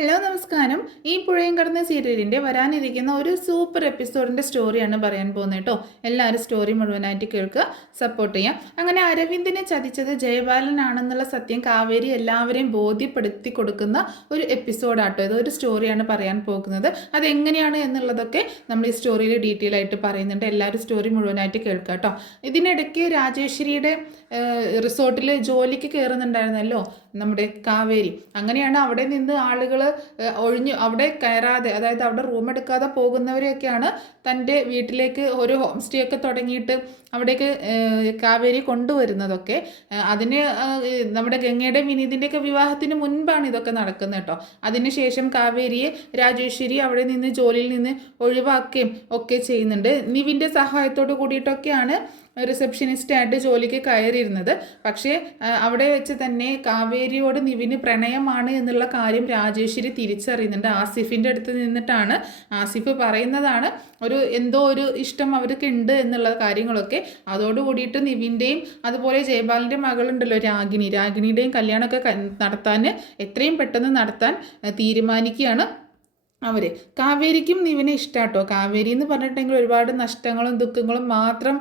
Hello നമസ്കാരം. ഈ പുഴയും കടന്ന സീരിയലിൻ്റെ വരാനിരിക്കുന്ന ഒരു സൂപ്പർ എപ്പിസോഡിൻ്റെ സ്റ്റോറിയാണ് പറയാൻ പോകുന്നത് കേട്ടോ. എല്ലാവരും സ്റ്റോറി മുഴുവനായിട്ട് കേൾക്കുക, സപ്പോർട്ട് ചെയ്യാം. അങ്ങനെ അരവിന്ദിനെ ചതിച്ചത് ജയബാലനാണെന്നുള്ള സത്യം കാവേരി എല്ലാവരെയും ബോധ്യപ്പെടുത്തി കൊടുക്കുന്ന ഒരു എപ്പിസോഡാട്ടോ. ഇതൊരു സ്റ്റോറിയാണ് പറയാൻ പോകുന്നത്. അതെങ്ങനെയാണ് എന്നുള്ളതൊക്കെ നമ്മൾ ഈ സ്റ്റോറിയിൽ ഡീറ്റെയിൽ ആയിട്ട് പറയുന്നുണ്ട്. എല്ലാവരും സ്റ്റോറി മുഴുവനായിട്ട് കേൾക്കുക കേട്ടോ. ഇതിനിടയ്ക്ക് രാജേശ്വരിയുടെ റിസോർട്ടിൽ ജോലിക്ക് കയറുന്നുണ്ടായിരുന്നല്ലോ നമ്മുടെ കാവേരി. അങ്ങനെയാണ് അവിടെ നിന്ന് ആളുകൾ അവിടെ കയറാതെ, അതായത് അവിടെ റൂം എടുക്കാതെ പോകുന്നവരെയൊക്കെയാണ് തൻ്റെ വീട്ടിലേക്ക് ഒരു ഹോം സ്റ്റേ ഒക്കെ തുടങ്ങിയിട്ട് അവിടേക്ക് കാവേരി കൊണ്ടുവരുന്നതൊക്കെ. അതിന് നമ്മുടെ ഗംഗയുടെയും വിനീതിൻ്റെയൊക്കെ വിവാഹത്തിന് മുൻപാണ് ഇതൊക്കെ നടക്കുന്നത് കേട്ടോ. അതിനുശേഷം കാവേരിയെ രാജേശ്വരി അവിടെ നിന്ന് ജോലിയിൽ നിന്ന് ഒഴിവാക്കുകയും ഒക്കെ ചെയ്യുന്നുണ്ട്. നിവിൻ്റെ സഹായത്തോട് കൂടിയിട്ടൊക്കെയാണ് റിസപ്ഷനിസ്റ്റായിട്ട് ജോലിക്ക് കയറിയിരുന്നത്. പക്ഷേ അവിടെ വെച്ച് തന്നെ കാവേരിയോട് നിവിന് പ്രണയമാണ് എന്നുള്ള കാര്യം രാജേശ്വരി തിരിച്ചറിയുന്നുണ്ട്. ആസിഫിൻ്റെ അടുത്ത് നിന്നിട്ടാണ്, ആസിഫ് പറയുന്നതാണ് എന്തോ ഒരു ഇഷ്ടം അവർക്ക് ഉണ്ട് എന്നുള്ള കാര്യങ്ങളൊക്കെ. അതോടുകൂടിയിട്ട് നിവിൻ്റെയും അതുപോലെ ജയപാലിൻ്റെ മകളുണ്ടല്ലോ രാഗിണിയുടെയും കല്യാണമൊക്കെ നടത്താൻ എത്രയും പെട്ടെന്ന് നടത്താൻ തീരുമാനിക്കുകയാണ് അവർ. കാവേരിക്കും നിവിനെ ഇഷ്ടാട്ടോ. കാവേരി എന്ന് പറഞ്ഞിട്ടുണ്ടെങ്കിൽ ഒരുപാട് നഷ്ടങ്ങളും ദുഃഖങ്ങളും മാത്രം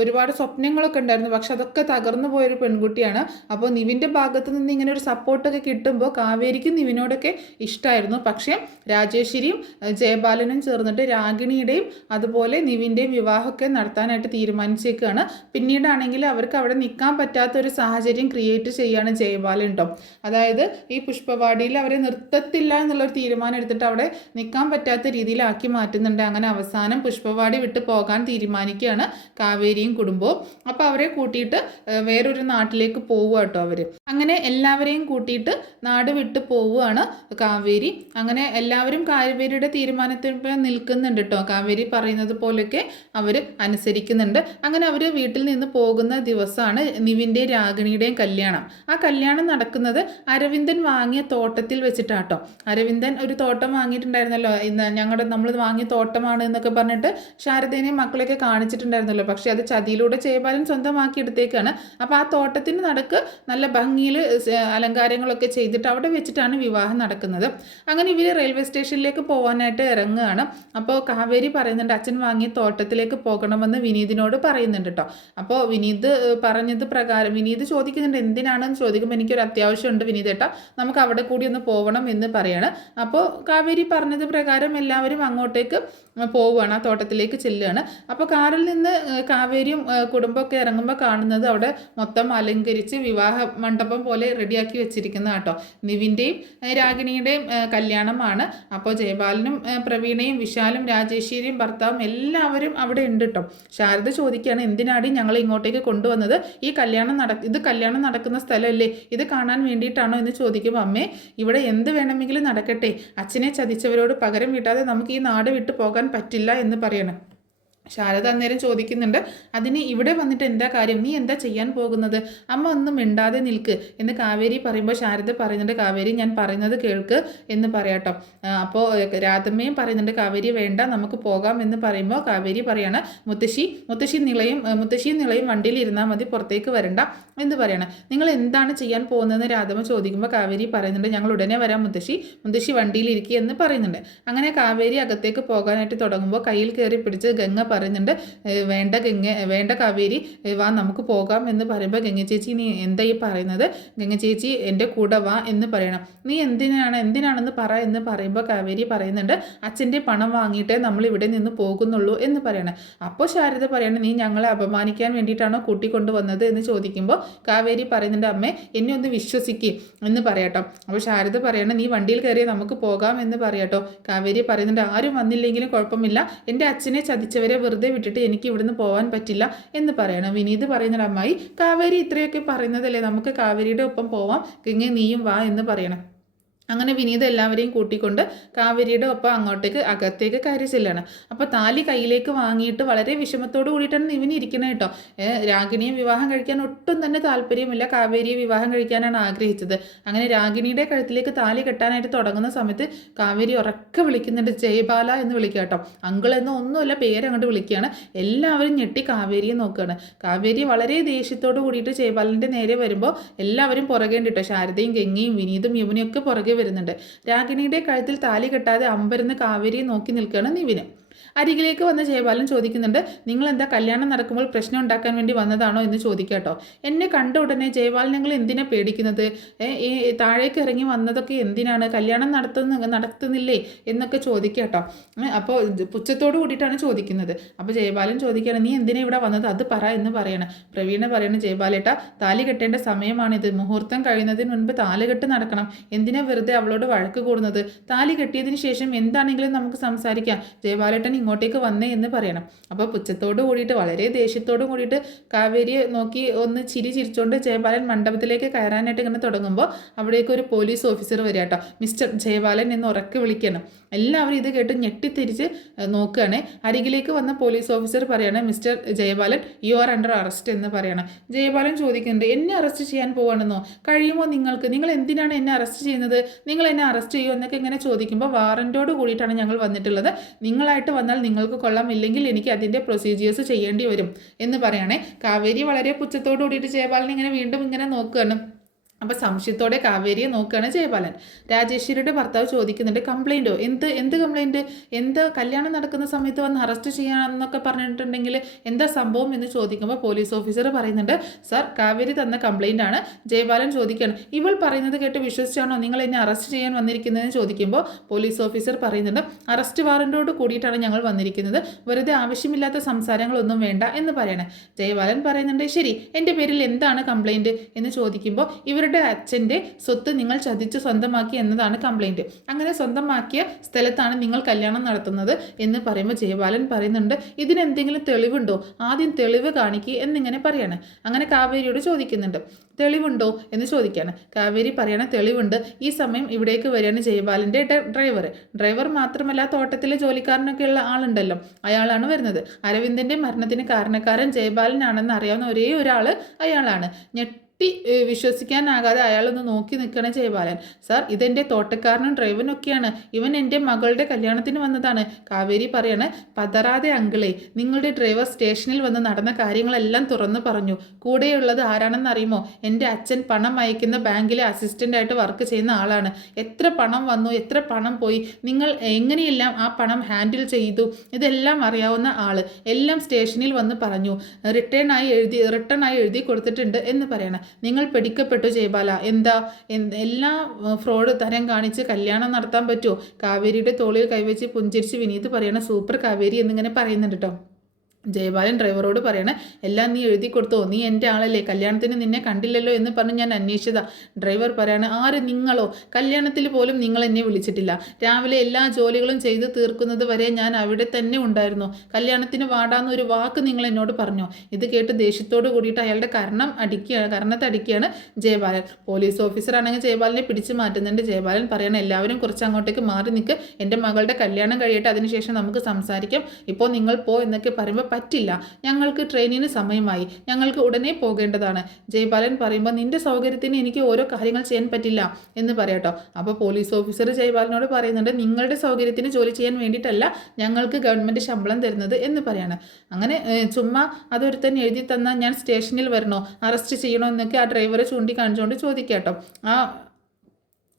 ഒരുപാട് സ്വപ്നങ്ങളൊക്കെ ഉണ്ടായിരുന്നു. പക്ഷെ അതൊക്കെ തകർന്നു പോയൊരു പെൺകുട്ടിയാണ്. അപ്പോൾ നിവിൻ്റെ ഭാഗത്ത് നിന്ന് ഇങ്ങനെ ഒരു സപ്പോർട്ടൊക്കെ കിട്ടുമ്പോൾ കാവേരിക്കും നിവിനോടൊക്കെ ഇഷ്ടമായിരുന്നു. പക്ഷേ രാജേശ്വരിയും ജയബാലനും ചേർന്നിട്ട് രാഗിണിയുടെയും അതുപോലെ നിവിൻ്റെയും വിവാഹമൊക്കെ നടത്താനായിട്ട് തീരുമാനിച്ചേക്കാണ്. പിന്നീടാണെങ്കിൽ അവർക്ക് അവിടെ നിൽക്കാൻ പറ്റാത്തൊരു സാഹചര്യം ക്രിയേറ്റ് ചെയ്യുകയാണ് ജയബാലൻ കേട്ടോ. അതായത് ഈ പുഷ്പവാടിയിൽ അവരെ നിർത്തത്തില്ല എന്നുള്ളൊരു തീരുമാനം എടുത്തിട്ട് അവിടെ നിൽക്കാൻ പറ്റാത്ത രീതിയിലാക്കി മാറ്റുന്നുണ്ട്. അങ്ങനെ അവസാനം പുഷ്പവാടി വിട്ട് പോകാൻ തീരുമാനിക്കുകയാണ് കാവേരിയും കുടുംബവും. അപ്പോൾ അവരെ കൂട്ടിയിട്ട് വേറൊരു നാട്ടിലേക്ക് പോവുക കേട്ടോ അവർ. അങ്ങനെ എല്ലാവരെയും കൂട്ടിയിട്ട് നാട് വിട്ട് പോവുകയാണ് കാവേരി. അങ്ങനെ എല്ലാവരും കാവേരിയുടെ തീരുമാനത്തിൽ നിൽക്കുന്നുണ്ട് കേട്ടോ. കാവേരി പറയുന്നത് പോലെയൊക്കെ അവർ അനുസരിക്കുന്നുണ്ട്. അങ്ങനെ അവർ വീട്ടിൽ നിന്ന് പോകുന്ന ദിവസമാണ് നിവിൻ്റെ രാഗിണിയുടെയും കല്യാണം. ആ കല്യാണം നടക്കുന്നത് അരവിന്ദൻ വാങ്ങിയ തോട്ടത്തിൽ വെച്ചിട്ടാട്ടോ. അരവിന്ദൻ ഒരു തോട്ടം വാങ്ങിയിട്ടുണ്ടായിരുന്നല്ലോ, നമ്മൾ വാങ്ങിയ തോട്ടമാണ് എന്നൊക്കെ പറഞ്ഞിട്ട് ശാരദേനെയും മക്കളെയൊക്കെ കാണിച്ചിട്ടുണ്ടായിരുന്നല്ലോ. പക്ഷേ അത് ചതിയിലൂടെ ജയപാലൻ സ്വന്തമാക്കി എടുത്തേക്കാണ്. അപ്പോൾ ആ തോട്ടത്തിന് നടക്ക് നല്ല ഭംഗിയിൽ അലങ്കാരങ്ങളൊക്കെ ചെയ്തിട്ട് അവിടെ വെച്ചിട്ടാണ് വിവാഹം നടക്കുന്നത്. അങ്ങനെ ഇവർ റെയിൽവേ സ്റ്റേഷനിലേക്ക് പോകാനായിട്ട് ഇറങ്ങുകയാണ്. അപ്പോൾ കാവേരി പറയുന്നുണ്ട് അച്ഛൻ വാങ്ങിയ തോട്ടത്തിലേക്ക് പോകണമെന്ന് വിനീതിനോട് പറയുന്നുണ്ട് കേട്ടോ. അപ്പോൾ വിനീത് പറഞ്ഞത് പ്രകാരം വിനീത് ചോദിക്കുന്നുണ്ട് എന്തിനാണെന്ന് ചോദിക്കുമ്പോൾ എനിക്കൊരു അത്യാവശ്യമുണ്ട് വിനീതേട്ടാ, നമുക്ക് അവിടെ കൂടി ഒന്ന് പോകണം എന്ന് പറയാണ്. അപ്പോൾ കാവേരി പറഞ്ഞത് പ്രകാരം എല്ലാവരും അങ്ങോട്ടേക്ക് പോവുകയാണ്, ആ തോട്ടത്തിലേക്ക് ചെല്ലുകയാണ്. അപ്പോൾ കാറിൽ നിന്ന് കാവേരിയും കുടുംബമൊക്കെ ഇറങ്ങുമ്പോൾ കാണുന്നത് അവിടെ മൊത്തം അലങ്കരിച്ച് വിവാഹ മണ്ഡപം പോലെ റെഡിയാക്കി വെച്ചിരിക്കുന്ന കേട്ടോ. നിവിൻ്റെയും രാഗിണിയുടെയും കല്യാണമാണ്. അപ്പോൾ ജയപാലനും പ്രവീണയും വിശാലും രാജേശ്വരിയും ഭർത്താവും എല്ലാവരും അവിടെ ഉണ്ട് കേട്ടോ. ശാരദ ചോദിക്കുകയാണ് എന്തിനാണ് ഞങ്ങൾ ഇങ്ങോട്ടേക്ക് കൊണ്ടുവന്നത്, ഇത് കല്യാണം നടക്കുന്ന സ്ഥലമല്ലേ, ഇത് കാണാൻ വേണ്ടിയിട്ടാണോ എന്ന് ചോദിക്കുമ്പോൾ അമ്മേ ഇവിടെ എന്ത് വേണമെങ്കിലും നടക്കട്ടെ, അച്ഛനെ ചതിച്ചവരോട് പകരം വീട്ടാതെ നമുക്ക് ഈ നാട് വിട്ടു പോകാൻ പറ്റില്ല എന്ന് പറയണം. ശാരദ അന്നേരം ചോദിക്കുന്നുണ്ട് അതിന് ഇവിടെ വന്നിട്ട് എന്താ കാര്യം, നീ എന്താ ചെയ്യാൻ പോകുന്നത്, അമ്മ ഒന്നും മിണ്ടാതെ നിൽക്ക് എന്ന് കാവേരി പറയുമ്പോൾ ശാരദ പറയുന്നുണ്ട് കാവേരി ഞാൻ പറയുന്നത് കേൾക്ക് എന്ന് പറയാട്ടോ. അപ്പോൾ രാധമ്മയും പറയുന്നുണ്ട് കാവേരി വേണ്ട നമുക്ക് പോകാം എന്ന് പറയുമ്പോൾ കാവേരി പറയാണ് മുത്തശ്ശിയും നിളയും വണ്ടിയിൽ ഇരുന്നാൽ മതി, പുറത്തേക്ക് വരണ്ട എന്ന് പറയണം. നിങ്ങൾ എന്താണ് ചെയ്യാൻ പോകുന്നതെന്ന് രാധമ്മ ചോദിക്കുമ്പോൾ കാവേരി പറയുന്നുണ്ട് ഞങ്ങൾ ഉടനെ വരാം മുത്തശ്ശി വണ്ടിയിൽ ഇരിക്കുക എന്ന് പറയുന്നുണ്ട്. അങ്ങനെ കാവേരി അകത്തേക്ക് പോകാനായിട്ട് തുടങ്ങുമ്പോൾ കയ്യിൽ കയറി പിടിച്ച് ഗംഗ പറയുന്നുണ്ട് വേണ്ട കാവേരി വാ നമുക്ക് പോകാം എന്ന് പറയുമ്പോൾ ഗംഗ ചേച്ചി നീ എന്താ ഈ പറയുന്നത്, ഗംഗ ചേച്ചി എൻ്റെ കൂടെ വാ എന്ന് പറയണം. നീ എന്തിനാണെന്ന് പറ എന്ന് പറയുമ്പോൾ കാവേരി പറയുന്നുണ്ട് അച്ഛൻ്റെ പണം വാങ്ങിയിട്ടേ നമ്മൾ ഇവിടെ നിന്ന് പോകുന്നുള്ളൂ എന്ന് പറയണം. അപ്പോൾ ശാരദ പറയണം നീ ഞങ്ങളെ അപമാനിക്കാൻ വേണ്ടിയിട്ടാണോ കൂട്ടിക്കൊണ്ടുവന്നത് എന്ന് ചോദിക്കുമ്പോൾ കാവേരി പറയുന്നുണ്ട് അമ്മേ എന്നെ ഒന്ന് വിശ്വസിക്കുക എന്ന് പറയാട്ടോ. അപ്പോൾ ശാരദ പറയണം നീ വണ്ടിയിൽ കയറിയാൽ നമുക്ക് പോകാം എന്ന് പറയാട്ടോ. കാവേരി പറയുന്നുണ്ട് ആരും വന്നില്ലെങ്കിലും കുഴപ്പമില്ല, എൻ്റെ അച്ഛനെ ചതിച്ചവരെ വെറുതെ വിട്ടിട്ട് എനിക്ക് ഇവിടുന്ന് പോകാൻ പറ്റില്ല എന്ന് പറയണം. വിനീത് പറയുന്നത് അമ്മായി കാവേരി ഇത്രയൊക്കെ പറയുന്നതല്ലേ, നമുക്ക് കാവേരിയുടെ ഒപ്പം പോവാം, ഗംഗ നീയും വാ എന്ന് പറയണം. അങ്ങനെ വിനീത് എല്ലാവരെയും കൂട്ടിക്കൊണ്ട് കാവേരിയുടെ ഒപ്പം അകത്തേക്ക് കയറി ചെല്ലാണ്. അപ്പോൾ താലി കയ്യിലേക്ക് വാങ്ങിയിട്ട് വളരെ വിഷമത്തോട് കൂടിയിട്ടാണ് നിവിന് ഇരിക്കുന്നത് കേട്ടോ. രാഗിണിയെ വിവാഹം കഴിക്കാൻ ഒട്ടും തന്നെ താല്പര്യമില്ല, കാവേരിയെ വിവാഹം കഴിക്കാനാണ് ആഗ്രഹിച്ചത്. അങ്ങനെ രാഗിണിയുടെ കഴുത്തിലേക്ക് താലി കെട്ടാനായിട്ട് തുടങ്ങുന്ന സമയത്ത് കാവേരി ഉറക്കെ വിളിക്കുന്നുണ്ട് ജയബാല എന്ന് വിളിക്കുക കേട്ടോ. അങ്കിൾ എന്നോ ഒന്നുമല്ല പേരങ്ങോട്ട് വിളിക്കുകയാണ്. എല്ലാവരും ഞെട്ടി കാവേരിയെ നോക്കുകയാണ്. കാവേരി വളരെ ദേഷ്യത്തോട് കൂടിയിട്ട് ജയബാലൻ്റെ നേരെ വരുമ്പോൾ എല്ലാവരും പുറകെ ഉണ്ട് കേട്ടോ. ശാരദയും ഗംഗയും വിനീതും യമുനയൊക്കെ പുറകെ വരുന്നുണ്ട്. രാഗിണിയുടെ കഴുത്തിൽ താലി കെട്ടാതെ അമ്പരന്ന് കാവേരിയെ നോക്കി നിൽക്കുകയാണ് നിവിന്. അരികിലേക്ക് വന്ന ജയപാലൻ ചോദിക്കുന്നുണ്ട്, നിങ്ങൾ എന്താ കല്യാണം നടക്കുമ്പോൾ പ്രശ്നം ഉണ്ടാക്കാൻ വേണ്ടി വന്നതാണോ എന്ന് ചോദിക്കാട്ടോ. എന്നെ കണ്ട ഉടനെ ജയപാലൻ നിങ്ങൾ എന്തിനാ പേടിക്കുന്നത്? ഈ താഴേക്ക് ഇറങ്ങി വന്നതൊക്കെ എന്തിനാണ്? കല്യാണം നടത്തുന്നില്ലേ എന്നൊക്കെ ചോദിക്കാട്ടോ. അപ്പോൾ പുച്ഛത്തോട് കൂടിയിട്ടാണ് ചോദിക്കുന്നത്. അപ്പോൾ ജയപാലൻ ചോദിക്കുകയാണ്, നീ എന്തിനാ ഇവിടെ വന്നത് അത് പറ എന്ന് പറയണം. പ്രവീണ പറയണം, ജയപാലേട്ട താലി കെട്ടേണ്ട സമയമാണിത്. മുഹൂർത്തം കഴിയുന്നതിന് മുൻപ് താലികെട്ട് നടക്കണം. എന്തിനാ വെറുതെ അവളോട് വഴക്ക് കൂടുന്നത്? താലി കെട്ടിയതിന് ശേഷം എന്താണെങ്കിലും നമുക്ക് സംസാരിക്കാം. ജയപാലേട്ടൻ ഇങ്ങോട്ടേക്ക് വന്നേ എന്ന് പറയണം. അപ്പോൾ പുച്ഛത്തോട് കൂടിയിട്ട് വളരെ ദേഷ്യത്തോട് കൂടിയിട്ട് കാവേരിയെ നോക്കി ഒന്ന് ചിരിച്ചുകൊണ്ട് ജയപാലൻ മണ്ഡപത്തിലേക്ക് കയറാനായിട്ട് ഇങ്ങനെ തുടങ്ങുമ്പോൾ അവിടേക്ക് ഒരു പോലീസ് ഓഫീസർ വരിക കേട്ടോ. മിസ്റ്റർ ജയപാലൻ എന്ന് ഉറക്കെ വിളിക്കണം. എല്ലാവരും ഇത് കേട്ട് ഞെട്ടിത്തിരിച്ച് നോക്കുകയാണ്. അരികിലേക്ക് വന്ന പോലീസ് ഓഫീസർ പറയണം, mister Jayapalan you are under arrest എന്ന് പറയണം. ജയപാലൻ ചോദിക്കുന്നുണ്ട്, എന്നെ അറസ്റ്റ് ചെയ്യാൻ പോവാണെന്നോ? കഴിയുമോ നിങ്ങൾക്ക്? നിങ്ങൾ എന്തിനാണ് എന്നെ അറസ്റ്റ് ചെയ്യുന്നത്? നിങ്ങൾ എന്നെ അറസ്റ്റ് ചെയ്യുമോ എന്നൊക്കെ ഇങ്ങനെ ചോദിക്കുമ്പോൾ, വാറൻറ്റോട് കൂടിയിട്ടാണ് ഞങ്ങൾ വന്നിട്ടുള്ളത്. നിങ്ങളായിട്ട് വന്നാൽ നിങ്ങൾക്ക് കൊള്ളാം, ഇല്ലെങ്കിൽ എനിക്ക് അതിൻ്റെ പ്രൊസീജിയേഴ്സ് ചെയ്യേണ്ടി വരും എന്ന് പറയണേ. കാവേരി വളരെ പുച്ഛത്തോട് കൂടിയിട്ട് ജയപാലൻ ഇങ്ങനെ വീണ്ടും ഇങ്ങനെ നോക്കുകയാണ്. അപ്പോൾ സംശയത്തോടെ കാവേരിയെ നോക്കുകയാണ് ജയപാലൻ. രാജേശ്വരിയുടെ ഭർത്താവ് ചോദിക്കുന്നുണ്ട്, കംപ്ലൈൻറ്റോ? എന്ത് കംപ്ലൈൻറ്റ്? എന്താ കല്യാണം നടക്കുന്ന സമയത്ത് വന്ന് അറസ്റ്റ് ചെയ്യാമെന്നൊക്കെ പറഞ്ഞിട്ടുണ്ടെങ്കിൽ എന്താ സംഭവം എന്ന് ചോദിക്കുമ്പോൾ പോലീസ് ഓഫീസർ പറയുന്നുണ്ട്, സാർ കാവേരി തന്ന കംപ്ലൈൻ്റ് ആണ്. ജയപാലൻ ചോദിക്കുകയാണ്, ഇവൾ പറയുന്നത് കേട്ട് വിശ്വസിച്ചാണോ നിങ്ങൾ എന്നെ അറസ്റ്റ് ചെയ്യാൻ വന്നിരിക്കുന്നതെന്ന് ചോദിക്കുമ്പോൾ പോലീസ് ഓഫീസർ പറയുന്നുണ്ട്, അറസ്റ്റ് വാറൻറ്റോട് കൂടിയിട്ടാണ് ഞങ്ങൾ വന്നിരിക്കുന്നത്. വെറുതെ ആവശ്യമില്ലാത്ത സംസാരങ്ങളൊന്നും വേണ്ട എന്ന് പറയണേ. ജയപാലൻ പറയുന്നുണ്ട്, ശരി എൻ്റെ പേരിൽ എന്താണ് കംപ്ലൈൻറ്റ് എന്ന് ചോദിക്കുമ്പോൾ, ഇവരുടെ അച്ഛൻ്റെ സ്വത്ത് നിങ്ങൾ ചതിച്ച് സ്വന്തമാക്കി എന്നതാണ് കംപ്ലൈൻറ്റ്. അങ്ങനെ സ്വന്തമാക്കിയ സ്ഥലത്താണ് നിങ്ങൾ കല്യാണം നടത്തുന്നത് എന്ന് പറയുമ്പോൾ ജയപാലൻ പറയുന്നുണ്ട്, ഇതിനെന്തെങ്കിലും തെളിവുണ്ടോ? ആദ്യം തെളിവ് കാണിക്കുക എന്നിങ്ങനെ പറയാണ്. അങ്ങനെ കാവേരിയോട് ചോദിക്കുന്നുണ്ട്, തെളിവുണ്ടോ എന്ന് ചോദിക്കുകയാണ്. കാവേരി പറയണ തെളിവുണ്ട്. ഈ സമയം ഇവിടേക്ക് വരികയാണ് ജയപാലൻ്റെ ഡ്രൈവർ മാത്രമല്ല, തോട്ടത്തിലെ ജോലിക്കാരനൊക്കെ ഉള്ള ആളുണ്ടല്ലോ, അയാളാണ് വരുന്നത്. അരവിന്ദൻ്റെ മരണത്തിന് കാരണക്കാരൻ ജയപാലനാണെന്ന് അറിയാവുന്ന ഒരേ ഒരാൾ അയാളാണ്. വിശ്വസിക്കാനാകാതെ അയാളൊന്ന് നോക്കി നിൽക്കണേ ജയപാലൻ. സാർ ഇതെൻ്റെ തോട്ടക്കാരനും ഡ്രൈവറിനൊക്കെയാണ്. ഇവൻ എൻ്റെ മകളുടെ കല്യാണത്തിന് വന്നതാണ്. കാവേരി പറയാണ്, പതറാതെ അങ്കിളെ, നിങ്ങളുടെ ഡ്രൈവർ സ്റ്റേഷനിൽ വന്ന് നടന്ന കാര്യങ്ങളെല്ലാം തുറന്നു പറഞ്ഞു. കൂടെയുള്ളത് ആരാണെന്ന് അറിയുമോ? എൻ്റെ അച്ഛൻ പണം അയക്കുന്ന ബാങ്കിലെ അസിസ്റ്റൻ്റായിട്ട് വർക്ക് ചെയ്യുന്ന ആളാണ്. എത്ര പണം വന്നു, എത്ര പണം പോയി, നിങ്ങൾ എങ്ങനെയെല്ലാം ആ പണം ഹാൻഡിൽ ചെയ്തു, ഇതെല്ലാം അറിയാവുന്ന ആൾ. എല്ലാം സ്റ്റേഷനിൽ വന്ന് പറഞ്ഞു. റിട്ടേൺ ആയി എഴുതി കൊടുത്തിട്ടുണ്ട് എന്ന് പറയണം. നിങ്ങൾ പിടിക്കപ്പെട്ടു ജയപാല. എല്ലാ ഫ്രോഡ് തരം കാണിച്ച് കല്യാണം നടത്താൻ പറ്റുമോ? കാവേരിയുടെ തോളിൽ കൈവച്ച് പുഞ്ചിരിച്ച് വിനീത് പറയണ, സൂപ്പർ കാവേരി എന്നിങ്ങനെ പറയുന്നുണ്ട് കേട്ടോ. ജയപാലൻ ഡ്രൈവറോട് പറയണേ, എല്ലാം നീ എഴുതി കൊടുത്തോ? നീ എൻ്റെ ആളല്ലേ, കല്യാണത്തിന് നിന്നെ കണ്ടില്ലല്ലോ എന്ന് പറഞ്ഞ് ഞാൻ അന്വേഷിച്ചതാ. ഡ്രൈവർ പറയാണ്, ആര്? നിങ്ങളോ? കല്യാണത്തിൽ പോലും നിങ്ങൾ എന്നെ വിളിച്ചിട്ടില്ല. രാവിലെ എല്ലാ ജോലികളും ചെയ്ത് തീർക്കുന്നത് വരെ ഞാൻ അവിടെ തന്നെ ഉണ്ടായിരുന്നു. കല്യാണത്തിന് വാടാന്നൊരു വാക്ക് നിങ്ങൾ എന്നോട് പറഞ്ഞോ? ഇത് കേട്ട് ദേഷ്യത്തോട് കൂടിയിട്ട് അയാളുടെ കർണത്തടിക്കുകയാണ് ജയപാലൻ. പോലീസ് ഓഫീസറാണെങ്കിൽ ജയപാലനെ പിടിച്ചു മാറ്റുന്നുണ്ട്. ജയപാലൻ പറയണം, എല്ലാവരും കുറച്ച് അങ്ങോട്ടേക്ക് മാറി നിൽക്ക്, എൻ്റെ മകളുടെ കല്യാണം കഴിയട്ടെ, അതിനുശേഷം നമുക്ക് സംസാരിക്കാം. ഇപ്പോൾ നിങ്ങൾ പോ എന്നൊക്കെ പറയുമ്പോൾ, പറ്റില്ല, ഞങ്ങൾക്ക് ട്രെയിനിന് സമയമായി, ഞങ്ങൾക്ക് ഉടനെ പോകേണ്ടതാണ്. ജയപാലൻ പറയുമ്പോൾ, നിന്റെ സൗകര്യത്തിന് എനിക്ക് ഓരോ കാര്യങ്ങൾ ചെയ്യാൻ പറ്റില്ല എന്ന് പറയാട്ടോ. അപ്പോൾ പോലീസ് ഓഫീസർ ജയപാലനോട് പറയുന്നുണ്ട്, നിങ്ങളുടെ സൗകര്യത്തിന് ജോലി ചെയ്യാൻ വേണ്ടിയിട്ടല്ല ഞങ്ങൾക്ക് ഗവൺമെൻറ് ശമ്പളം തരുന്നത് എന്ന് പറയാണ്. അങ്ങനെ ചുമ്മാ അതൊരുത്തൻ എഴുതി തന്നാൽ ഞാൻ സ്റ്റേഷനിൽ വരണോ, അറസ്റ്റ് ചെയ്യണോ എന്നൊക്കെ ആ ഡ്രൈവറെ ചൂണ്ടിക്കാണിച്ചുകൊണ്ട് ചോദിക്കാട്ടോ ആ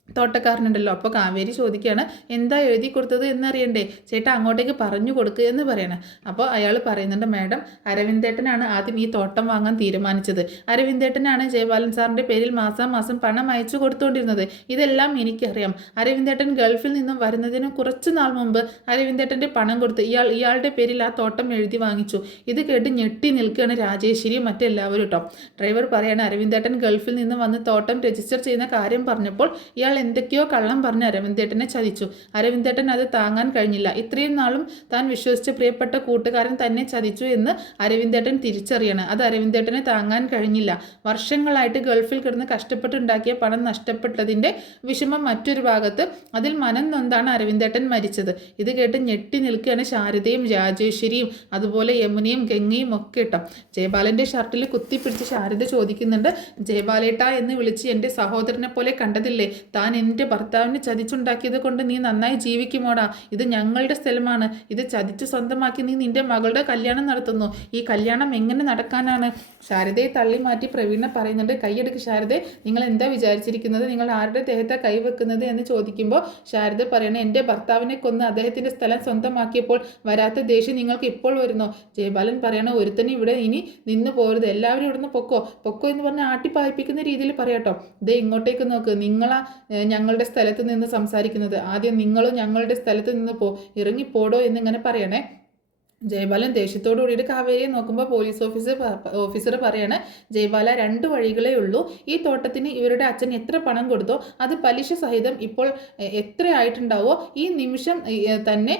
തോട്ടക്കാരനുണ്ടല്ലോ. അപ്പോൾ കാവേരി ചോദിക്കുകയാണ്, എന്താ എഴുതി കൊടുത്തത് എന്നറിയണ്ടേ? ചേട്ടാ അങ്ങോട്ടേക്ക് പറഞ്ഞു കൊടുക്കുക എന്ന് പറയണം. അപ്പോൾ അയാൾ പറയുന്നുണ്ട്, മാഡം അരവിന്ദേട്ടനാണ് ആദ്യം ഈ തോട്ടം വാങ്ങാൻ തീരുമാനിച്ചത്. അരവിന്ദേട്ടനാണ് ജയപാലൻ സാറിൻ്റെ പേരിൽ മാസം പണം അയച്ചു കൊടുത്തുകൊണ്ടിരുന്നത്. ഇതെല്ലാം എനിക്കറിയാം. അരവിന്ദേട്ടൻ ഗൾഫിൽ നിന്നും വരുന്നതിന് കുറച്ച് നാൾ മുമ്പ് അരവിന്ദേട്ടൻ്റെ പണം കൊടുത്ത് ഇയാളുടെ പേരിൽ ആ തോട്ടം എഴുതി വാങ്ങിച്ചു. ഇത് കേട്ട് ഞെട്ടി നിൽക്കുകയാണ് രാജേശ്വരിയും മറ്റെല്ലാവരും കേട്ടോ. ഡ്രൈവർ പറയാണ്, അരവിന്ദേട്ടൻ ഗൾഫിൽ നിന്ന് വന്ന് തോട്ടം രജിസ്റ്റർ ചെയ്യുന്ന കാര്യം പറഞ്ഞപ്പോൾ ഇയാൾ എന്തൊക്കെയോ കള്ളം പറഞ്ഞ് അരവിന്ദേട്ടനെ ചതിച്ചു. അരവിന്ദേട്ടൻ അത് താങ്ങാൻ കഴിഞ്ഞില്ല. ഇത്രയും നാളും താൻ വിശ്വസിച്ച പ്രിയപ്പെട്ട കൂട്ടുകാരൻ തന്നെ ചതിച്ചു എന്ന് അരവിന്ദേട്ടൻ തിരിച്ചറിയണം. അത് അരവിന്ദേട്ടനെ താങ്ങാൻ കഴിഞ്ഞില്ല. വർഷങ്ങളായിട്ട് ഗൾഫിൽ കിടന്ന് കഷ്ടപ്പെട്ടുണ്ടാക്കിയ പണം നഷ്ടപ്പെട്ടതിൻ്റെ വിഷമം മറ്റൊരു ഭാഗത്ത്. അതിൽ മനം നൊന്താണ് അരവിന്ദേട്ടൻ മരിച്ചത്. ഇത് കേട്ട് ഞെട്ടി നിൽക്കുകയാണ് ശാരദയും രാജേശ്വരിയും അതുപോലെ യമുനയും ഗംഗയും ഒക്കെ കേട്ടോ. ജയപാലൻ്റെ ഷർട്ടിൽ കുത്തിപ്പിടിച്ച് ശാരദ ചോദിക്കുന്നുണ്ട്, ജയപാലേട്ട എന്ന് വിളിച്ച് എൻ്റെ സഹോദരനെ പോലെ കണ്ടതില്ലേ? താൻ എൻ്റെ ഭർത്താവിനെ ചതിച്ചുണ്ടാക്കിയത് കൊണ്ട് നീ നന്നായി ജീവിക്കുമോടാ? ഇത് ഞങ്ങളുടെ സ്ഥലമാണ്. ഇത് ചതിച്ച് സ്വന്തമാക്കി നീ നിൻ്റെ മകളുടെ കല്യാണം നടത്തുന്നു. ഈ കല്യാണം എങ്ങനെ നടക്കാനാണ്? ശാരദയെ തള്ളി മാറ്റി പ്രവീണ പറയുന്നുണ്ട്, കൈയെടുക്ക് ശാരദ, നിങ്ങൾ എന്താ വിചാരിച്ചിരിക്കുന്നത്? നിങ്ങൾ ആരുടെ ദേഹത്തെ കൈവെക്കുന്നത് എന്ന് ചോദിക്കുമ്പോൾ ശാരദ പറയണേ, എൻ്റെ ഭർത്താവിനെ കൊന്ന് അദ്ദേഹത്തിൻ്റെ സ്ഥലം സ്വന്തമാക്കിയപ്പോൾ വരാത്ത ദേഷ്യം നിങ്ങൾക്ക് ഇപ്പോൾ വരുന്നോ? ജയബാലൻ പറയണ, ഒരുത്തനും ഇവിടെ ഇനി നിന്ന് പോരുത്, എല്ലാവരും ഇവിടുന്ന് പൊക്കോ പൊക്കോ എന്ന് പറഞ്ഞ് ആട്ടിപ്പായിപ്പിക്കുന്ന രീതിയിൽ പറയാട്ടോ. ദേ ഇങ്ങോട്ടേക്ക് നോക്ക്, നിങ്ങളാ ഞങ്ങളുടെ സ്ഥലത്ത് നിന്ന് സംസാരിക്കുന്നത്. ആദ്യം നിങ്ങളും ഞങ്ങളുടെ സ്ഥലത്ത് നിന്ന് ഇറങ്ങിപ്പോടോ എന്നിങ്ങനെ പറയണേ. ജയബാലൻ ദേഷ്യത്തോടു കൂടിയിട്ട് കാവേരിയെ നോക്കുമ്പോൾ പോലീസ് ഓഫീസർ പറയാണ്, ജയബാല 2 വഴികളേ ഉള്ളൂ. ഈ തോട്ടത്തിന് ഇവരുടെ അച്ഛൻ എത്ര പണം കൊടുത്തോ അത് പലിശ സഹിതം ഇപ്പോൾ എത്ര ആയിട്ടുണ്ടാവോ ഈ നിമിഷം തന്നെ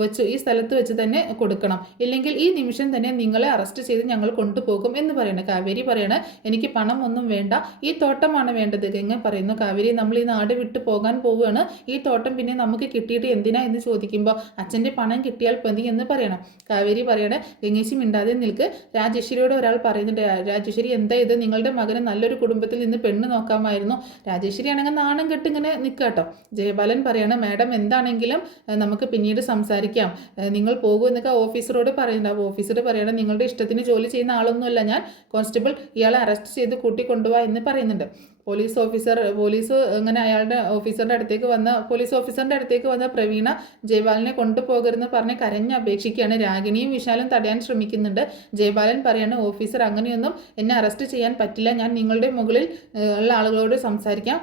വെച്ച് ഈ സ്ഥലത്ത് വെച്ച് തന്നെ കൊടുക്കണം. ഇല്ലെങ്കിൽ ഈ നിമിഷം തന്നെ നിങ്ങളെ അറസ്റ്റ് ചെയ്ത് ഞങ്ങൾ കൊണ്ടുപോകും എന്ന് പറയണം. കാവേരി പറയണ, എനിക്ക് പണം ഒന്നും വേണ്ട, ഈ തോട്ടമാണ് വേണ്ടത്. ഗംഗ പറയുന്നു, കാവേരി നമ്മൾ ഈ നാട് വിട്ട് പോകാൻ പോവുകയാണ്, ഈ തോട്ടം പിന്നെ നമുക്ക് കിട്ടിയിട്ട് എന്തിനാ എന്ന് ചോദിക്കുമ്പോൾ അച്ഛൻ്റെ പണം കിട്ടിയാൽ മതി എന്ന് പറയണം. കാവേരി പറയണേ, ഗംഗേശി മിണ്ടാതെ നിൽക്ക്. രാജേശ്വരിയോട് ഒരാൾ പറയുന്നുണ്ട്, രാജേശ്വരി എന്താ ഇത്? നിങ്ങളുടെ മകന് നല്ലൊരു കുടുംബത്തിൽ നിന്ന് പെണ്ണ് നോക്കാമായിരുന്നു. രാജേശ്വരി ആണെങ്കിൽ നാണം കെട്ട് ഇങ്ങനെ നിൽക്കാട്ടോ. ജയബാലൻ പറയണ, മാഡം എന്താണെങ്കിലും നമുക്ക് പിന്നീട് സംസാരിക്കാം, നിങ്ങൾ പോകൂ എന്നൊക്കെ ഓഫീസറോട് പറയുന്നുണ്ട്. അപ്പോൾ ഓഫീസർ പറയണ, നിങ്ങളുടെ ഇഷ്ടത്തിന് ജോലി ചെയ്യുന്ന ആളൊന്നുമല്ല ഞാൻ, കോൺസ്റ്റബിൾ ഇയാളെ അറസ്റ്റ് ചെയ്ത് കൂട്ടിക്കൊണ്ടുപോവാ എന്ന് പറയുന്നുണ്ട്. പോലീസ് അങ്ങനെ അയാളുടെ പോലീസ് ഓഫീസറിൻ്റെ അടുത്തേക്ക് വന്ന പ്രവീണ ജയബാലനെ കൊണ്ടുപോകരുതെന്ന് പറഞ്ഞ് കരഞ്ഞപേക്ഷിക്കുകയാണ്. രാഗിണിയും വിശാലും തടയാൻ ശ്രമിക്കുന്നുണ്ട്. ജയബാലൻ പറയാണ്, ഓഫീസർ അങ്ങനെയൊന്നും എന്നെ അറസ്റ്റ് ചെയ്യാൻ പറ്റില്ല, ഞാൻ നിങ്ങളുടെ മുകളിൽ ഉള്ള ആളുകളോട് സംസാരിക്കാം,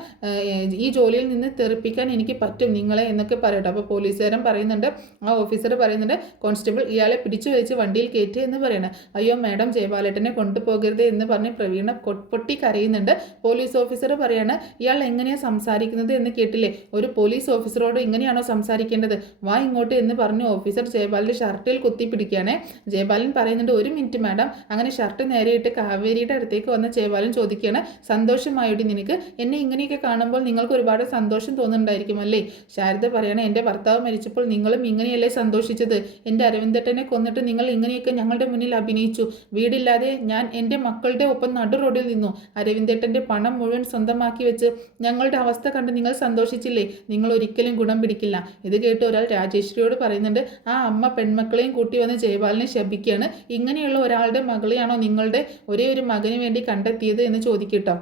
ഈ ജോലിയിൽ നിന്ന് തെറിപ്പിക്കാൻ എനിക്ക് പറ്റും നിങ്ങളെ എന്നൊക്കെ പറയട്ടെ. അപ്പോൾ പോലീസുകാരൻ പറയുന്നുണ്ട്, ആ ഓഫീസർ പറയുന്നുണ്ട്, കോൺസ്റ്റബിൾ ഇയാളെ പിടിച്ചു വലിച്ച് വണ്ടിയിൽ കയറ്റി എന്ന് പറയണം. അയ്യോ മാഡം, ജയബാലേട്ടനെ കൊണ്ടുപോകരുത് എന്ന് പറഞ്ഞ് പ്രവീണ പൊട്ടി കരയുന്നുണ്ട്. പോലീസ് ഓഫീസർ പറയാണ്, ഇയാൾ എങ്ങനെയാണ് സംസാരിക്കുന്നത് എന്ന് കേട്ടില്ലേ? ഒരു പോലീസ് ഓഫീസറോട് ഇങ്ങനെയാണോ സംസാരിക്കേണ്ടത്? വാ ഇങ്ങോട്ട് എന്ന് പറഞ്ഞ് ഓഫീസർ ജയബാലിൻ്റെ ഷർട്ടിൽ കുത്തിപ്പിടിക്കുകയാണ്. ജയബാലൻ പറയുന്നുണ്ട്, 1 മിനിറ്റ് മാഡം. അങ്ങനെ ഷർട്ട് നേരെയിട്ട് കാവേരിയുടെ അടുത്തേക്ക് വന്ന് ജയബാലൻ ചോദിക്കുകയാണ്, സന്തോഷമായിട്ട് നിനക്ക്? എന്നെ ഇങ്ങനെയൊക്കെ കാണുമ്പോൾ നിങ്ങൾക്ക് ഒരുപാട് സന്തോഷം തോന്നുന്നുണ്ടായിരിക്കും അല്ലേ? ശാരദ പറയണേ, എൻ്റെ ഭർത്താവ് മരിച്ചപ്പോൾ നിങ്ങളും ഇങ്ങനെയല്ലേ സന്തോഷിച്ചത്? എൻ്റെ അരവിന്ദേട്ടനെ കൊന്നിട്ട് നിങ്ങൾ ഇങ്ങനെയൊക്കെ ഞങ്ങളുടെ മുന്നിൽ അഭിനയിച്ചു. വീടില്ലാതെ ഞാൻ എൻ്റെ മക്കളുടെ ഒപ്പം നടു റോഡിൽ നിന്നു. അരവിന്ദേട്ടൻ്റെ പണം മുഴുവൻ സ്വന്തമാക്കി വെച്ച് ഞങ്ങളുടെ അവസ്ഥ കണ്ട് നിങ്ങൾ സന്തോഷിച്ചില്ലേ? നിങ്ങൾ ഒരിക്കലും ഗുണം പിടിക്കില്ല. ഇത് കേട്ട് ഒരാൾ രാജേശ്വരിയോട് പറയുന്നുണ്ട്, ആ അമ്മ പെൺമക്കളെയും കൂട്ടി വന്ന് ജയബാലിനെ ശപിക്കുകയാണ്. ഇങ്ങനെയുള്ള ഒരാളുടെ മകളെയാണോ നിങ്ങളുടെ ഒരേ ഒരു മകന് വേണ്ടി കണ്ടെത്തിയത് എന്ന് ചോദിക്കട്ടോ.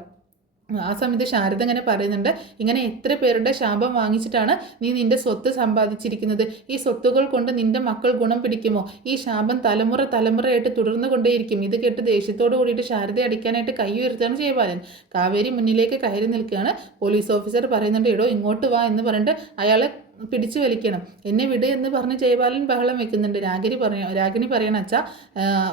ആ സമയത്ത് ശാരദ ഇങ്ങനെ പറയുന്നുണ്ട്, ഇങ്ങനെ എത്ര പേരുടെ ശാപം വാങ്ങിച്ചിട്ടാണ് നീ നിന്റെ സ്വത്ത് സമ്പാദിച്ചിരിക്കുന്നത്? ഈ സ്വത്തുകൾ കൊണ്ട് നിന്റെ മക്കൾ ഗുണം പിടിക്കുമോ? ഈ ശാപം തലമുറയായിട്ട് തുടർന്നു കൊണ്ടേയിരിക്കും. ഇത് കേട്ട് ദേഷ്യത്തോട് കൂടിയിട്ട് ശാരദയെ അടിക്കാനായിട്ട് കൈ ഉയർത്തുകയാണ് ജയബാലൻ. കാവേരി മുന്നിലേക്ക് കയറി നിൽക്കുകയാണ്. പോലീസ് ഓഫീസർ പറയുന്നുണ്ട്, എടോ ഇങ്ങോട്ട് വാ എന്ന് പറഞ്ഞിട്ട് അയാളെ പിടിച്ചു വലിക്കണം. എന്നെ വിട് എന്ന് പറഞ്ഞ് ജയബാലൻ ബഹളം വെക്കുന്നുണ്ട്. രാഗിണി പറയണ, അച്ഛാ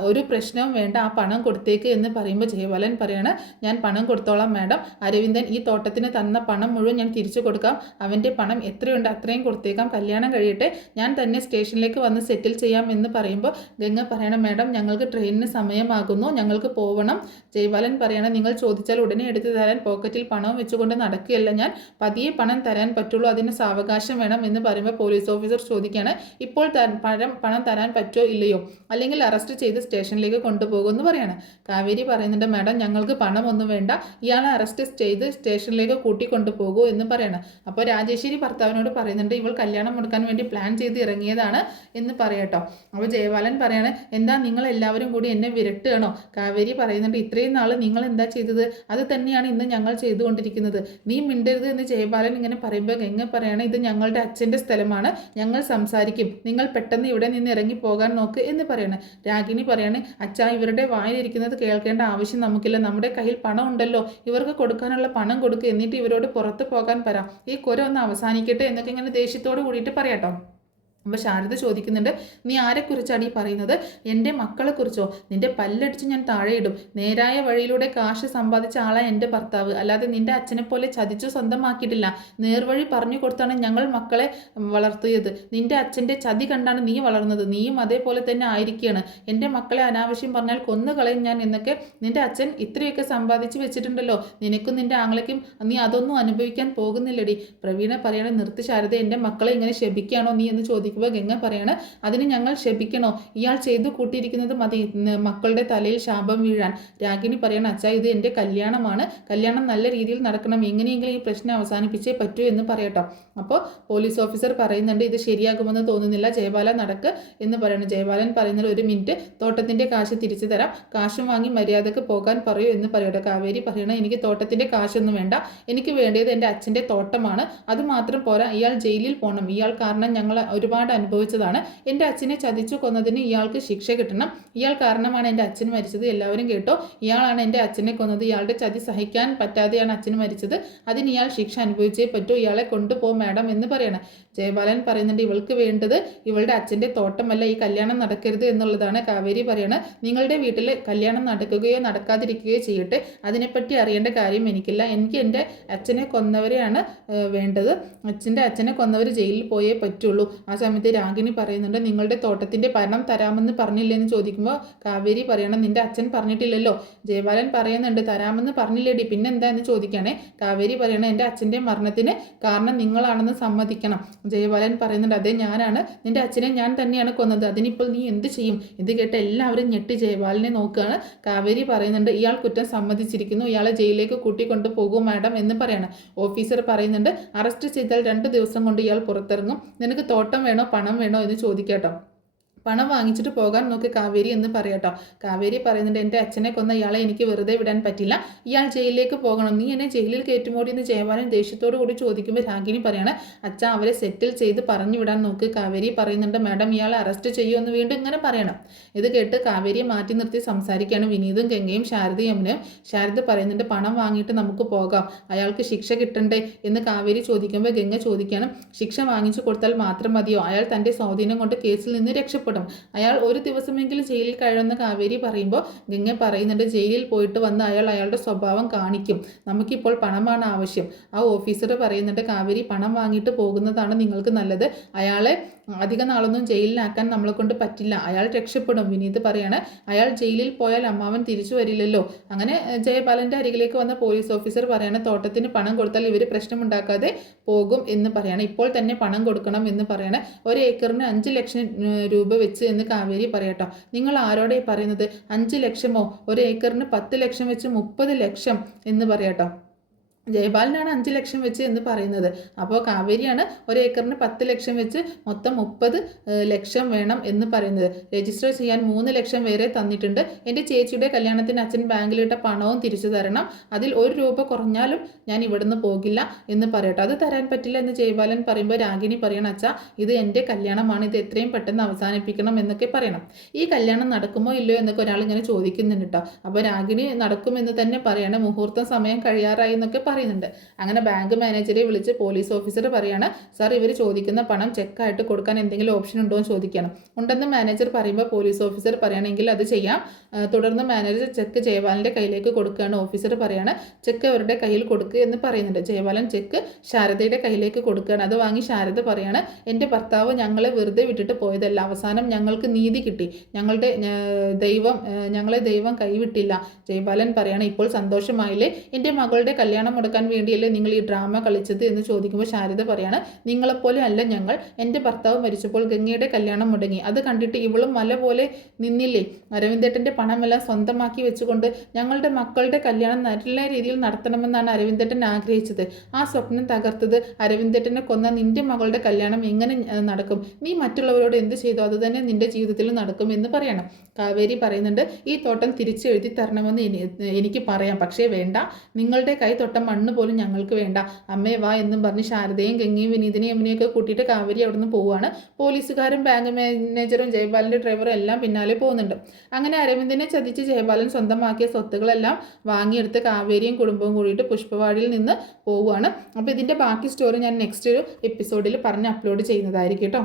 ഒരു പ്രശ്നവും വേണ്ട, ആ പണം കൊടുത്തേക്ക് എന്ന് പറയുമ്പോൾ ജയബാലൻ പറയാണ്, ഞാൻ പണം കൊടുത്തോളാം മാഡം. അരവിന്ദൻ ഈ തോട്ടത്തിന് തന്ന പണം മുഴുവൻ ഞാൻ തിരിച്ചു കൊടുക്കാം. അവൻ്റെ പണം എത്രയുണ്ട് അത്രയും കൊടുത്തേക്കാം. കല്യാണം കഴിയട്ടെ, ഞാൻ തന്നെ സ്റ്റേഷനിലേക്ക് വന്ന് സെറ്റിൽ ചെയ്യാം എന്ന് പറയുമ്പോൾ ഗംഗ പറയണം, മാഡം ഞങ്ങൾക്ക് ട്രെയിനിന് സമയമാകുന്നു, ഞങ്ങൾക്ക് പോകണം. ജയബാലൻ പറയണം, നിങ്ങൾ ചോദിച്ചാൽ ഉടനെ എടുത്തു തരാൻ പോക്കറ്റിൽ പണവും വെച്ചുകൊണ്ട് നടക്കുകയല്ല ഞാൻ, പതിയെ പണം തരാൻ പറ്റുള്ളൂ, അതിന് സാവകാശം വേണം എന്ന് പറയുമ്പോൾ പോലീസ് ഓഫീസർ ചോദിക്കുകയാണ്, ഇപ്പോൾ പണം തരാൻ പറ്റോ ഇല്ലയോ, അല്ലെങ്കിൽ അറസ്റ്റ് ചെയ്ത് സ്റ്റേഷനിലേക്ക് കൊണ്ടുപോകുമെന്ന് പറയാണ്. കാവേരി പറയുന്നുണ്ട്, മാഡം ഞങ്ങൾക്ക് പണമൊന്നും വേണ്ട, ഇയാളെ അറസ്റ്റ് ചെയ്ത് സ്റ്റേഷനിലേക്ക് കൂട്ടിക്കൊണ്ടുപോകൂ എന്ന് പറയണം. അപ്പോൾ രാജേശ്വരി ഭർത്താവിനോട് പറയുന്നുണ്ട്, ഇവൾ കല്യാണം മുടക്കാൻ വേണ്ടി പ്ലാൻ ചെയ്ത് ഇറങ്ങിയതാണ് എന്ന് പറയട്ടോ. അപ്പോൾ ജയബാലൻ പറയാണ്, എന്താ നിങ്ങൾ എല്ലാവരും കൂടി എന്നെ വിരട്ടുകയാണോ? കാവേരി പറയുന്നുണ്ട്, ഇത്രയും നാൾ നിങ്ങൾ എന്താ ചെയ്തത് അത് തന്നെയാണ് ഇന്ന് ഞങ്ങൾ ചെയ്തുകൊണ്ടിരിക്കുന്നത്, നീ മിണ്ടരുത് എന്ന് ജയബാലൻ ഇങ്ങനെ പറയുമ്പോൾ ഗംഗ പറയാണ്, ഇത് ഞങ്ങളുടെ അച്ഛൻ്റെ സ്ഥലമാണ്, ഞങ്ങൾ സംസാരിക്കും, നിങ്ങൾ പെട്ടെന്ന് ഇവിടെ നിന്ന് ഇറങ്ങി പോകാൻ നോക്ക് എന്ന് പറയണം. രാഗിണി പറയാണ്, അച്ഛാ ഇവരുടെ വായിലിരിക്കുന്നത് കേൾക്കേണ്ട ആവശ്യം നമുക്കില്ല, നമ്മുടെ കയ്യിൽ പണം ഉണ്ടല്ലോ, ഇവർക്ക് കൊടുക്കാനുള്ള പണം കൊടുക്കുക, എന്നിട്ട് ഇവരോട് പുറത്ത് പോകാൻ പറ, ഈ കുര ഒന്ന് അവസാനിക്കട്ടെ എന്നൊക്കെ ഇങ്ങനെ ദേഷ്യത്തോട് കൂടിയിട്ട് പറയാട്ടോ. അപ്പോൾ ശാരദ ചോദിക്കുന്നുണ്ട്, നീ ആരെക്കുറിച്ചാണ് ഈ പറയുന്നത്? എൻ്റെ മക്കളെക്കുറിച്ചോ? നിൻ്റെ പല്ലടിച്ച് ഞാൻ താഴെയിടും. നേരായ വഴിയിലൂടെ കാശ് സമ്പാദിച്ച ആളാണ് എൻ്റെ ഭർത്താവ്, അല്ലാതെ നിൻ്റെ അച്ഛനെ പോലെ ചതിച്ചു സ്വന്തമാക്കിയിട്ടില്ല. നേർവഴി പറഞ്ഞു കൊടുത്താണ് ഞങ്ങൾ മക്കളെ വളർത്തിയത്. നിൻ്റെ അച്ഛൻ്റെ ചതി കണ്ടാണ് നീ വളർന്നത്, നീയും അതേപോലെ തന്നെ ആയിരിക്കുകയാണ്. എൻ്റെ മക്കളെ അനാവശ്യം പറഞ്ഞാൽ കൊന്നുകളയും ഞാൻ എന്നൊക്കെ നിൻ്റെ അച്ഛൻ ഇത്രയൊക്കെ സമ്പാദിച്ച് വെച്ചിട്ടുണ്ടല്ലോ, നിനക്കും നിൻ്റെ ആങ്ങളയ്ക്കും നീ അതൊന്നും അനുഭവിക്കാൻ പോകുന്നില്ലടി. പ്രവീണ പറയണ, നിർത്തി ശാരദ, എൻ്റെ മക്കളെ ഇങ്ങനെ ശപിക്കുകയാണോ നീ എന്ന് ചോദിക്കും. ചോദിക്കുമ്പോൾ ഗംഗ പറയാണ്, അതിന് ഞങ്ങൾ ക്ഷമിക്കണോ? ഇയാൾ ചെയ്തു കൂട്ടിയിരിക്കുന്നത് മതി മക്കളുടെ തലയിൽ ശാപം വീഴാൻ. രാഗിണി പറയണം, അച്ഛാ ഇത് എൻ്റെ കല്യാണമാണ്, കല്യാണം നല്ല രീതിയിൽ നടക്കണം, എങ്ങനെയെങ്കിലും ഈ പ്രശ്നം അവസാനിപ്പിച്ചേ പറ്റൂ എന്ന് പറയട്ടോ. അപ്പോൾ പോലീസ് ഓഫീസർ പറയുന്നുണ്ട്, ഇത് ശരിയാകുമെന്ന് തോന്നുന്നില്ല, ജയബാല നടക്ക് എന്ന് പറയുന്നു. ജയബാലൻ പറയുന്നത്, ഒരു മിനിറ്റ്, തോട്ടത്തിൻ്റെ കാശ് തിരിച്ചു തരാം, കാശും വാങ്ങി മര്യാദക്ക് പോകാൻ പറയൂ എന്ന് പറയട്ടെ. കാവേരി പറയണം, എനിക്ക് തോട്ടത്തിൻ്റെ കാശൊന്നും വേണ്ട, എനിക്ക് വേണ്ടത് എൻ്റെ അച്ഛൻ്റെ തോട്ടമാണ്, അത് മാത്രം പോരാ, ഇയാൾ ജയിലിൽ പോകണം, ഇയാൾ കാരണം ഞങ്ങൾ ഒരുപാട് അനുഭവിച്ചതാണ്, എൻ്റെ അച്ഛനെ ചതിച്ചു കൊന്നതിന് ഇയാൾക്ക് ശിക്ഷ കിട്ടണം, ഇയാൾ കാരണമാണ് എൻ്റെ അച്ഛൻ മരിച്ചത്, എല്ലാവരും കേട്ടോ, ഇയാളാണ് എൻ്റെ അച്ഛനെ കൊന്നത്, ഇയാളുടെ ചതി സഹിക്കാൻ പറ്റാതെയാണ് അച്ഛൻ മരിച്ചത്, അതിന് ഇയാൾ ശിക്ഷ അനുഭവിച്ചേ പറ്റൂ, ഇയാളെ കൊണ്ടുപോകും മാഡം എന്ന് പറയണം. ജയബാലൻ പറയുന്നുണ്ട്, ഇവൾക്ക് വേണ്ടത് ഇവളുടെ അച്ഛൻ്റെ തോട്ടമല്ല, ഈ കല്യാണം നടക്കരുത് എന്നുള്ളതാണ്. കാവേരി പറയണം, നിങ്ങളുടെ വീട്ടിൽ കല്യാണം നടക്കുകയോ നടക്കാതിരിക്കുകയോ ചെയ്യട്ടെ, അതിനെപ്പറ്റി അറിയേണ്ട കാര്യം എനിക്കില്ല, എനിക്ക് എൻ്റെ അച്ഛനെ കൊന്നവരെയാണ് വേണ്ടത്, അച്ഛനെ കൊന്നവർ ജയിലിൽ പോയേ പറ്റുള്ളൂ. ആ സമയത്ത് രാഗിണി പറയുന്നുണ്ട്, നിങ്ങളുടെ തോട്ടത്തിൻ്റെ പണം തരാമെന്ന് പറഞ്ഞില്ലെന്ന് ചോദിക്കുമ്പോൾ കാവേരി പറയണം, നിൻ്റെ അച്ഛൻ പറഞ്ഞിട്ടില്ലല്ലോ. ജയബാലൻ പറയുന്നുണ്ട്, തരാമെന്ന് പറഞ്ഞില്ലേടി, പിന്നെന്താ എന്ന് ചോദിക്കുകയാണെ. കാവേരി പറയണം, എൻ്റെ അച്ഛൻ്റെ മരണത്തിന് കാരണം നിങ്ങളാണെന്ന് സമ്മതിക്കണം. ജയബാലൻ പറയുന്നുണ്ട്, അതെ ഞാനാണ്, നിൻ്റെ അച്ഛനെ ഞാൻ തന്നെയാണ് കൊന്നത്, അതിനിപ്പോൾ നീ എന്ത് ചെയ്യും? ഇത് കേട്ട് എല്ലാവരും ഞെട്ടി ജയബാലനെ നോക്കുകയാണ്. കാവേരി പറയുന്നുണ്ട്, ഇയാൾ കുറ്റം സമ്മതിച്ചിരിക്കുന്നു, ഇയാളെ ജയിലിലേക്ക് കൂട്ടിക്കൊണ്ടു പോകും മാഡം എന്ന് പറയണം. ഓഫീസർ പറയുന്നുണ്ട്, അറസ്റ്റ് ചെയ്താൽ 2 ദിവസം കൊണ്ട് ഇയാൾ പുറത്തിറങ്ങും, നിനക്ക് തോട്ടം വേണോ പണം വേണോ എന്ന് ചോദിക്കട്ടോ. പണം വാങ്ങിച്ചിട്ട് പോകാൻ നോക്കി കാവേരി എന്ന് പറയട്ടോ. കാവേരി പറയുന്നുണ്ട്, എൻ്റെ അച്ഛനെ കൊന്ന ഇയാളെ എനിക്ക് വെറുതെ വിടാൻ പറ്റില്ല, ഇയാൾ ജയിലിലേക്ക് പോകണം, നീ എന്നെ ജയിലിൽ കയറ്റുമോടി എന്ന് ജയബാലൻ ദേഷ്യത്തോടു കൂടി ചോദിക്കുമ്പോൾ രാഗിണി പറയാണ്, അച്ഛ അവരെ സെറ്റിൽ ചെയ്ത് പറഞ്ഞു വിടാൻ നോക്ക്. കാവേരി പറയുന്നുണ്ട്, മാഡം ഇയാളെ അറസ്റ്റ് ചെയ്യുമെന്ന് വീണ്ടും ഇങ്ങനെ പറയണം. ഇത് കേട്ട് കാവേരിയെ മാറ്റി നിർത്തി സംസാരിക്കുകയാണ് വിനീതും ഗംഗയും ശാരദയും യമുനയും. ശാരദ പറയുന്നുണ്ട്, പണം വാങ്ങിയിട്ട് നമുക്ക് പോകാം, അയാൾക്ക് ശിക്ഷ കിട്ടണ്ടേ എന്ന് കാവേരി ചോദിക്കുമ്പോൾ ഗംഗ ചോദിക്കണം, ശിക്ഷ വാങ്ങിച്ചു കൊടുത്താൽ മാത്രം മതിയോ? അയാൾ തൻ്റെ സ്വാധീനം കൊണ്ട് കേസിൽ നിന്ന് രക്ഷപ്പെടും, അയാൾ ഒരു ദിവസമെങ്കിലും ജയിലിൽ കഴിയുമെന്ന് കാവേരി പറയുമ്പോൾ ഗംഗ പറയുന്നുണ്ട്, ജയിലിൽ പോയിട്ട് വന്ന് അയാളുടെ സ്വഭാവം കാണിക്കും, നമുക്കിപ്പോൾ പണമാണ് ആവശ്യം. ആ ഓഫീസർ പറയുന്നുണ്ട്, കാവേരി പണം വാങ്ങിയിട്ട് പോകുന്നതാണ് നിങ്ങൾക്ക് നല്ലത്, അയാളെ അധിക നാളൊന്നും ജയിലിലാക്കാൻ നമ്മളെ കൊണ്ട് പറ്റില്ല, അയാൾ രക്ഷപ്പെടും. വിനീത് പറയാണ്, അയാൾ ജയിലിൽ പോയാൽ അമ്മാവൻ തിരിച്ചു വരില്ലല്ലോ. അങ്ങനെ ജയപാലൻ്റെ അരികിലേക്ക് വന്ന പോലീസ് ഓഫീസർ പറയാണ്, തോട്ടത്തിന് പണം കൊടുത്താൽ ഇവർ പ്രശ്നമുണ്ടാക്കാതെ പോകും എന്ന് പറയാണ്, ഇപ്പോൾ തന്നെ പണം കൊടുക്കണം എന്ന് പറയാണ്. 1 ഏക്കറിന് 5 ലക്ഷം രൂപ വെച്ച് എന്ന് കാവേരി പറയട്ടോ. നിങ്ങൾ ആരോടെ പറയുന്നത്? 5 ലക്ഷമോ? 1 ഏക്കറിന് 10 ലക്ഷം വെച്ച് 30 ലക്ഷം എന്ന് പറയട്ടോ. ജയപാലനാണ് 5 ലക്ഷം വെച്ച് എന്ന് പറയുന്നത്. അപ്പോൾ കാവേരിയാണ് 1 ഏക്കറിന് 10 ലക്ഷം വെച്ച് മൊത്തം 30 ലക്ഷം വേണം എന്ന് പറയുന്നത്. രജിസ്റ്റർ ചെയ്യാൻ 3 ലക്ഷം വരെ തന്നിട്ടുണ്ട്. എൻ്റെ ചേച്ചിയുടെ കല്യാണത്തിന് അച്ഛൻ ബാങ്കിലിട്ട പണവും തിരിച്ചു തരണം, അതിൽ 1 രൂപ കുറഞ്ഞാലും ഞാൻ ഇവിടുന്ന് പോകില്ല എന്ന് പറയട്ടെ. അത് തരാൻ പറ്റില്ല എന്ന് ജയപാലൻ പറയുമ്പോൾ രാഗിണി പറയണം, അച്ഛാ ഇത് എൻ്റെ കല്യാണമാണ്, ഇത് എത്രയും പെട്ടെന്ന് അവസാനിപ്പിക്കണം എന്നൊക്കെ പറയണം. ഈ കല്യാണം നടക്കുമോ ഇല്ലയോ എന്നൊക്കെ ഒരാൾ ഇങ്ങനെ ചോദിക്കുന്നുണ്ട് കേട്ടോ. അപ്പോൾ രാഗിണി നടക്കുമെന്ന് തന്നെ പറയണം, മുഹൂർത്തം സമയം കഴിയാറായി എന്നൊക്കെ പറയുന്നുണ്ട്. അങ്ങനെ ബാങ്ക് മാനേജറെ വിളിച്ച് പോലീസ് ഓഫീസർ പറയാണ്, സാർ ഇവർ ചോദിക്കുന്ന പണം ചെക്കായിട്ട് കൊടുക്കാൻ എന്തെങ്കിലും ഓപ്ഷൻ ഉണ്ടോ എന്ന് ചോദിക്കണം. ഉണ്ടെന്ന് മാനേജർ പറയുമ്പോൾ പോലീസ് ഓഫീസർ പറയുകയാണെങ്കിൽ അത് ചെയ്യാം. തുടർന്ന് മാനേജർ ചെക്ക് ജയപാലൻ്റെ കയ്യിലേക്ക് കൊടുക്കുകയാണ്. ഓഫീസർ പറയാണ്, ചെക്ക് അവരുടെ കയ്യിൽ കൊടുക്കുക എന്ന് പറയുന്നുണ്ട്. ജയപാലൻ ചെക്ക് ശാരദയുടെ കയ്യിലേക്ക് കൊടുക്കുകയാണ്. അത് വാങ്ങി ശാരദ പറയാണ്, എൻ്റെ ഭർത്താവ് ഞങ്ങളെ വെറുതെ വിട്ടിട്ട് പോയതല്ല, അവസാനം ഞങ്ങൾക്ക് നീതി കിട്ടി, ഞങ്ങളെ ദൈവം കൈവിട്ടില്ല. ജയപാലൻ പറയാണ്, ഇപ്പോൾ സന്തോഷമായില്ലേ? എൻ്റെ മകളുടെ കല്യാണം മുടക്കാൻ വേണ്ടിയല്ലേ നിങ്ങൾ ഈ ഡ്രാമ കളിച്ചത് എന്ന് ചോദിക്കുമ്പോൾ ശാരദ പറയാണ്, നിങ്ങളെപ്പോലെ അല്ല ഞങ്ങൾ, എൻ്റെ ഭർത്താവ് മരിച്ചപ്പോൾ ഗംഗയുടെ കല്യാണം മുടങ്ങി, അത് കണ്ടിട്ട് ഇവളും മല പോലെ നിന്നില്ലേ? അരവിന്ദേട്ടൻ്റെ പണമെല്ലാം സ്വന്തമാക്കി വെച്ചുകൊണ്ട് ഞങ്ങളുടെ മക്കളുടെ കല്യാണം നല്ല രീതിയിൽ നടത്തണമെന്നാണ് അരവിന്ദേട്ടൻ ആഗ്രഹിച്ചത്. ആ സ്വപ്നം തകർത്തത് അരവിന്ദേട്ടനെ കൊന്ന നിൻ്റെ മകളുടെ കല്യാണം എങ്ങനെ നടക്കും? നീ മറ്റുള്ളവരോട് എന്ത് ചെയ്തു അതുതന്നെ നിൻ്റെ ജീവിതത്തിൽ നടക്കും എന്ന് പറയണം. കാവേരി പറയുന്നുണ്ട്, ഈ തോട്ടം തിരിച്ചെഴുതി തരണമെന്ന് എനിക്ക് പറയാം, പക്ഷേ വേണ്ട, നിങ്ങളുടെ കൈ തൊട്ട മണ്ണ് പോലും ഞങ്ങൾക്ക് വേണ്ട, അമ്മേ വാ എന്നും പറഞ്ഞ് ശാരദയും ഗംഗയും വിനീതിനെയും യമുനയൊക്കെ കൂട്ടിയിട്ട് കാവേരി അവിടെ നിന്ന് പോവുകയാണ്. പോലീസുകാരും ബാങ്ക് മാനേജറും ജയപാലൻ്റെ ഡ്രൈവറും എല്ലാം പിന്നാലെ പോകുന്നുണ്ട്. അങ്ങനെ അരവിന്ദനെ ചതിച്ച് ജയപാലൻ സ്വന്തമാക്കിയ സ്വത്തുകളെല്ലാം വാങ്ങിയെടുത്ത് കാവേരിയും കുടുംബവും കൂടിയിട്ട് പുഷ്പവാടിയിൽ നിന്ന് പോവുകയാണ്. അപ്പോൾ ഇതിൻ്റെ ബാക്കി സ്റ്റോറി ഞാൻ നെക്സ്റ്റ് ഒരു എപ്പിസോഡിൽ പറഞ്ഞ് അപ്ലോഡ് ചെയ്യുന്നതായിരിക്കും കേട്ടോ.